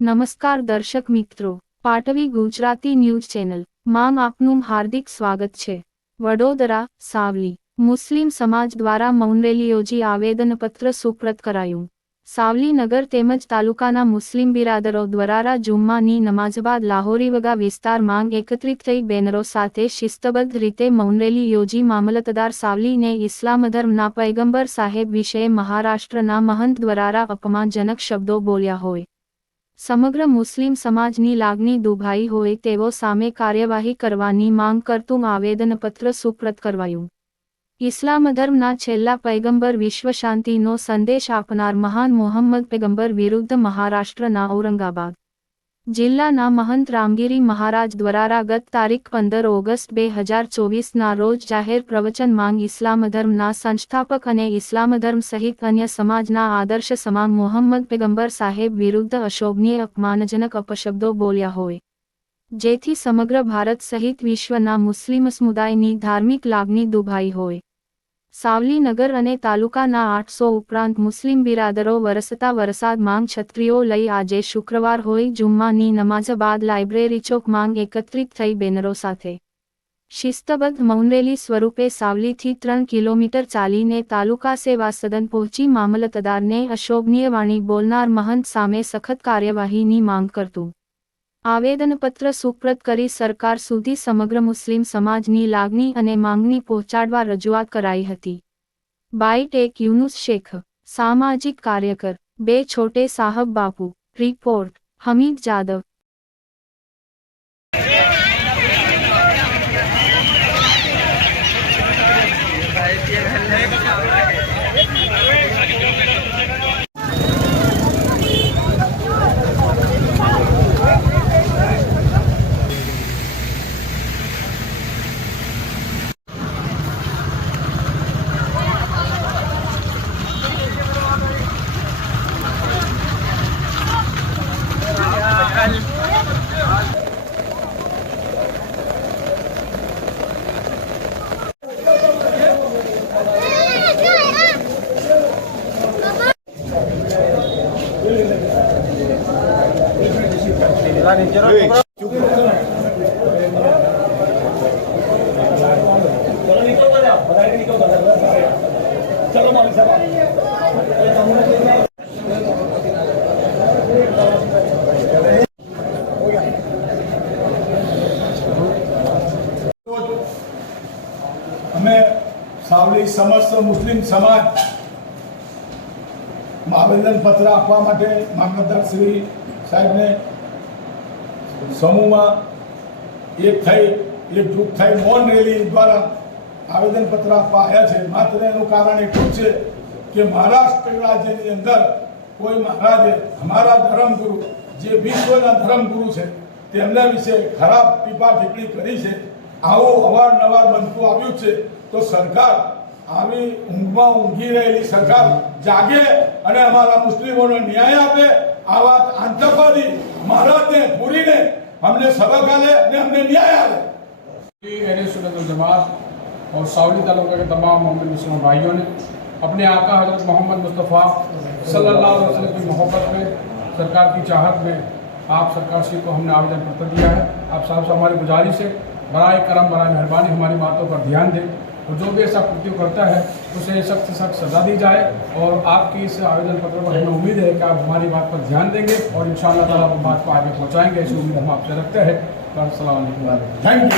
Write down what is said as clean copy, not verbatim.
નમસ્કાર દર્શક મિત્રો, પાટવી ગુજરાતી ન્યૂઝ ચેનલ માં આપનું હાર્દિક સ્વાગત છે। વડોદરા, સાવલી મુસ્લિમ સમાજ દ્વારા મૌન રેલી યોજી આવેદનપત્ર સુપ્રત કરાયું। સાવલી નગર તેમજ તાલુકાના મુસ્લિમ બિરાદરો દ્વારા જુમ્માની નમાઝ બાદ લાહોરીવગા વિસ્તારમાં એકત્રિત થઈ બેનરો સાથે શિસ્તબદ્ધ રીતે મૌન રેલી યોજી મામલતદાર સાવલીને ઇસ્લામ ધર્મના પૈગંબર સાહેબ વિશે મહારાષ્ટ્રના મહંત દ્વારા અપમાનજનક શબ્દો બોલ્યા હોય, સમગ્ર મુસ્લિમ સમાજની લાગણી દુભાઈ હોય તેવો સામે કાર્યવાહી કરવાની માંગ કરતું આવેદનપત્ર સુપ્રત કરવાયું। ઇસ્લામ ધર્મના છેલ્લા પૈગંબર વિશ્વ શાંતિનો સંદેશ આપનાર મહાન મોહમ્મદ પૈગંબર વિરુદ્ધ મહારાષ્ટ્રના ઔરંગાબાદ જિલ્લાના મહંત રામગીરી મહારાજ દ્વારા ગત તારીખ 15 ઓગસ્ટ 2024ના રોજ જાહેર પ્રવચનમાં ઇસ્લામ ધર્મના સંસ્થાપક અને ઇસ્લામ ધર્મ સહિત અન્ય સમાજના આદર્શ સમાન મોહમ્મદ પૈગંબર સાહેબ વિરુદ્ધ અશોભનીય અપમાનજનક અપશબ્દો બોલ્યા હોય, જેથી સમગ્ર ભારત સહિત વિશ્વના મુસ્લિમ સમુદાયની ધાર્મિક લાગણી દુભાઈ હોય। સાવલી નગર અને તાલુકાના 800 ઉપરાંત મુસ્લિમ બિરાદરો વરસતા વરસાદમાં છત્રીઓ લઈ આજે શુક્રવાર હોય જુમ્માની નમાઝ બાદ લાઇબ્રેરી ચોકમાં એકત્રિત થઈ બેનરો સાથે શિસ્તબદ્ધ મૌન રેલી સ્વરૂપે સાવલીથી 3 કિલોમીટર ચાલીને તાલુકા સેવા સદન પહોંચી મામલતદારને અશોભનીય વાણી બોલનાર મહંત સામે સખત કાર્યવાહીની માંગ કરતું આવેદનપત્ર સુપ્રત કરી સરકાર સુધી સમગ્ર મુસ્લિમ સમાજની લાગણી અને માંગણી પહોંચાડવા રજૂઆત કરાઈ હતી। બાઇટ એક યુનુસ શેખ, સામાજિક કાર્યકર, 2 છોટે સાહબ બાપુ। રિપોર્ટ હમીદ જાદવ। અમે સાવલી સમસ્ત મુસ્લિમ સમાજ આવેદન પત્ર આપવા માટે મામલતદાર શ્રી સાહેબને સમૂહમાં એકજૂટ થઈ મૌન રેલી દ્વારા આવેદન પત્ર આપવા આવ્યા છે। માત્ર એનું કારણ એટલું છે કે મહારાષ્ટ્ર રાજ્યની અંદર કોઈ મહારાજે અમારા ધર્મગુરુ જે વિશ્વના ધર્મગુરુ છે તેમના વિશે ખરાબ ટીપા ટીપ્પણી કરી છે। આવું અવારનવાર બનતું આવ્યું છે, તો સરકાર આવી ઊંઘમાં ઊંઘી રહેલી સરકાર જાગે અને અમારા મુસ્લિમોને ન્યાય આપે। આ વાત આતંકવાદી મહારાજને પૂરીને हमने सबक आले ने हमने न्याय आले। जमात और सावली तालुका के तमाम मोमिन मुसलमान भाइयों ने अपने आका हजरत मोहम्मद मुस्तफ़ा सल्लल्लाहु अलैहि वसल्लम की मोहब्बत में, सरकार की चाहत में आप सरकार श्री को हमने आवेदन पत्र दिया है। आप साहब से हमारी गुजारिश है, बराए करम बराए मेहरबानी हमारी बातों पर ध्यान दें और जो भी ऐसा कृत्य करता है उसे सख्त से सख्त सजा दी जाए। और आपकी इस आवेदन पत्र पर हमें उम्मीद है कि आप हमारी बात पर ध्यान देंगे और इंशाअल्लाह ताला बात को आगे पहुँचाएंगे, ऐसी उम्मीद हम आपसे रखते हैं। अस्सलाम वालेकुम। Thank you.